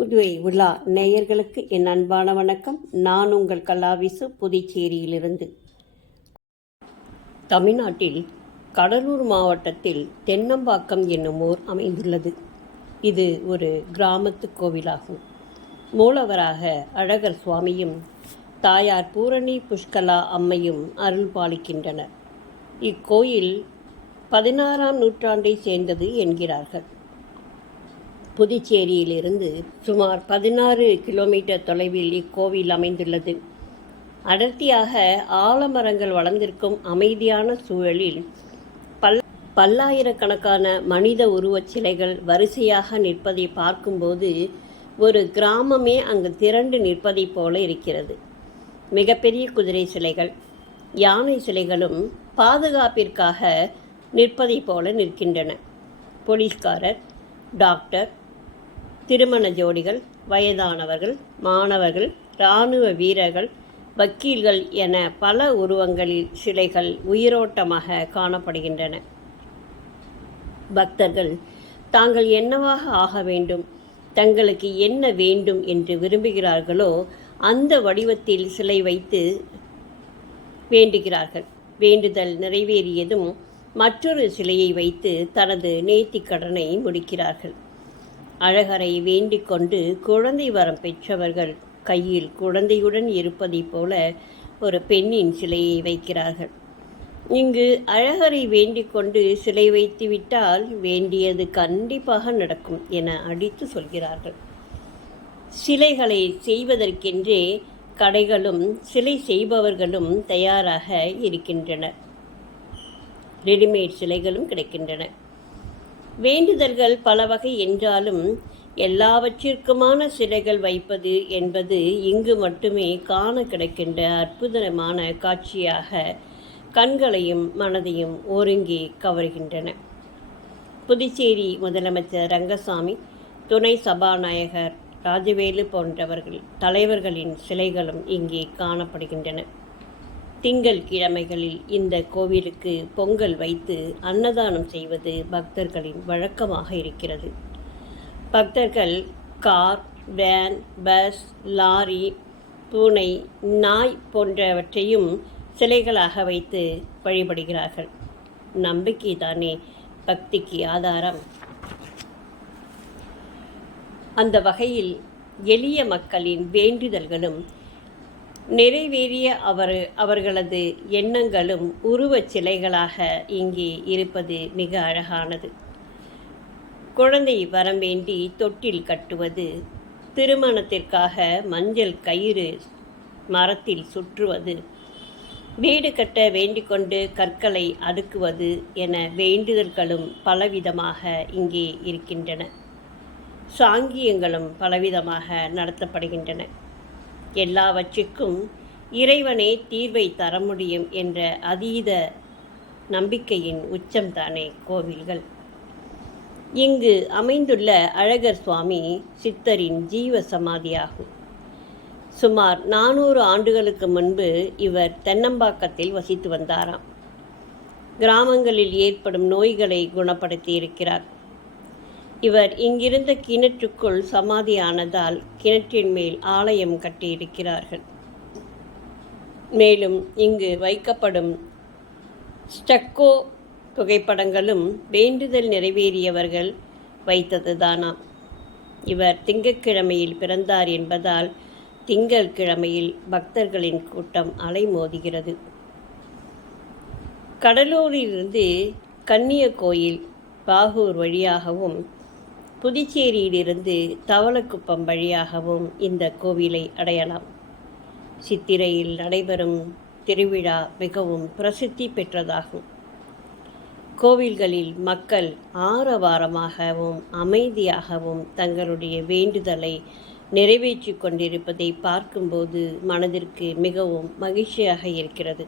புதுவை விழா நேயர்களுக்கு என் அன்பான வணக்கம். நான் உங்கள் கலாவிசு, புதுச்சேரியிலிருந்து. தமிழ்நாட்டில் கடலூர் மாவட்டத்தில் தென்னம்பாக்கம் என்னும் ஊர் அமைந்துள்ளது. இது ஒரு கிராமத்து கோவிலாகும். மூலவராக அழகர் சுவாமியும் தாயார் பூரணி புஷ்கலா அம்மையும் அருள் பாலிக்கின்றனர். இக்கோயில் 16ஆம் நூற்றாண்டை சேர்ந்தது என்கிறார்கள். புதுச்சேரியிலிருந்து சுமார் 16 கிலோமீட்டர் தொலைவில் இக்கோவில் அமைந்துள்ளது. அடர்த்தியாக ஆலமரங்கள் வளர்ந்திருக்கும் அமைதியான சூழலில் பல்லாயிரக்கணக்கான மனித உருவச் சிலைகள் வரிசையாக நிற்பதை பார்க்கும்போது ஒரு கிராமமே அங்கு திரண்டு நிற்பதை போல இருக்கிறது. மிகப்பெரிய குதிரை சிலைகள், யானை சிலைகளும் பாதுகாப்பிற்காக நிற்பதை போல நிற்கின்றன. போலீஸ்காரர், டாக்டர், திருமண ஜோடிகள், வயதானவர்கள், மாணவர்கள், இராணுவ வீரர்கள், வக்கீல்கள் என பல உருவங்களில் சிலைகள் உயிரோட்டமாக காணப்படுகின்றன. பக்தர்கள் தாங்கள் என்னவாக ஆக வேண்டும், தங்களுக்கு என்ன வேண்டும் என்று விரும்புகிறார்களோ அந்த வடிவத்தில் சிலை வைத்து வேண்டுகிறார்கள். வேண்டுதல் நிறைவேறியதும் மற்றொரு சிலையை வைத்து தனது நேர்த்திக்கடனை முடிக்கிறார்கள். அழகரை வேண்டிக் கொண்டு குழந்தை வரம் பெற்றவர்கள் கையில் குழந்தையுடன் இருப்பதைப் போல ஒரு பெண்ணின் சிலையை வைக்கிறார்கள். இங்கு அழகரை வேண்டிக் கொண்டு சிலை வைத்துவிட்டால் வேண்டியது கண்டிப்பாக நடக்கும் என அடித்து சொல்கிறார்கள். சிலைகளை செய்வதற்கென்றே கடைகளும் சிலை செய்பவர்களும் தயாராக இருக்கின்றனர். ரெடிமேட் சிலைகளும் கிடைக்கின்றன. வேண்டுதல்கள் பல வகை என்றாலும் எல்லாவற்றிற்குமான சிலைகள் வைப்பது என்பது இங்கு மட்டுமே காண கிடைக்கின்ற அற்புதமான காட்சியாக கண்களையும் மனதையும் ஒருங்கே கவர்கின்றன. புதுச்சேரி முதலமைச்சர் ரங்கசாமி, துணை சபாநாயகர் ராஜவேலு போன்றவர்கள் தலைவர்களின் சிலைகளும் இங்கே காணப்படுகின்றன. திங்கள் கிழமைகளில் இந்த கோவிலுக்கு பொங்கல் வைத்து அன்னதானம் செய்வது பக்தர்களின் வழக்கமாக இருக்கிறது. பக்தர்கள் கார், வேன், பஸ், லாரி, பூனை, நாய் போன்றவற்றையும் சிலைகளாக வைத்து வழிபடுகிறார்கள். நம்பிக்கை தானே பக்திக்கு ஆதாரம். அந்த வகையில் எளிய மக்களின் வேண்டுதல்களும் நிறைவேறிய அவர்களது எண்ணங்களும் உருவச் சிலைகளாக இங்கே இருப்பது மிக அழகானது. குழந்தை வரம் வேண்டி தொட்டில் கட்டுவது, திருமணத்திற்காக மஞ்சள் கயிறு மரத்தில் சுற்றுவது, வீடு கட்ட வேண்டிக்கொண்டு கற்களை அடுக்குவது என வேண்டுதல்களும் பலவிதமாக இங்கே இருக்கின்றன. சாங்கியங்களும் பலவிதமாக நடத்தப்படுகின்றன. எல்லாவற்றிற்கும் இறைவனே தீர்வை தர முடியும் என்ற அதீத நம்பிக்கையின் உச்சம்தானே கோவில்கள். இங்கு அமைந்துள்ள அழகர் சுவாமி சித்தரின் ஜீவ சமாதியாகும். சுமார் 400 ஆண்டுகளுக்கு முன்பு இவர் தென்னம்பாக்கத்தில் வசித்து வந்தாராம். கிராமங்களில் ஏற்படும் நோய்களை குணப்படுத்தி இருக்கிறார். இவர் இங்கிருந்த கிணற்றுக்குள் சமாதியானதால் கிணற்றின் மேல் ஆலயம் கட்டியிருக்கிறார்கள். மேலும் இங்கு வைக்கப்படும் ஸ்டக்கோ புகைப்படங்களும் வேண்டுதல் நிறைவேறியவர்கள் வைத்ததுதானாம். இவர் திங்கட்கிழமையில் பிறந்தார் என்பதால் திங்கள் கிழமையில் பக்தர்களின் கூட்டம் அலைமோதுகிறது. கடலூரிலிருந்து கன்னியகோயில், பாகூர் வழியாகவும் புதுச்சேரியிலிருந்து தவளக்குப்பம் வழியாகவும் இந்த கோவிலை அடையலாம். சித்திரையில் நடைபெறும் திருவிழா மிகவும் பிரசித்தி பெற்றதாகும். கோவில்களில் மக்கள் ஆரவாரமாகவும் அமைதியாகவும் தங்களுடைய வேண்டுதலை நிறைவேற்றி கொண்டிருப்பதை பார்க்கும்போது மனதிற்கு மிகவும் மகிழ்ச்சியாக இருக்கிறது.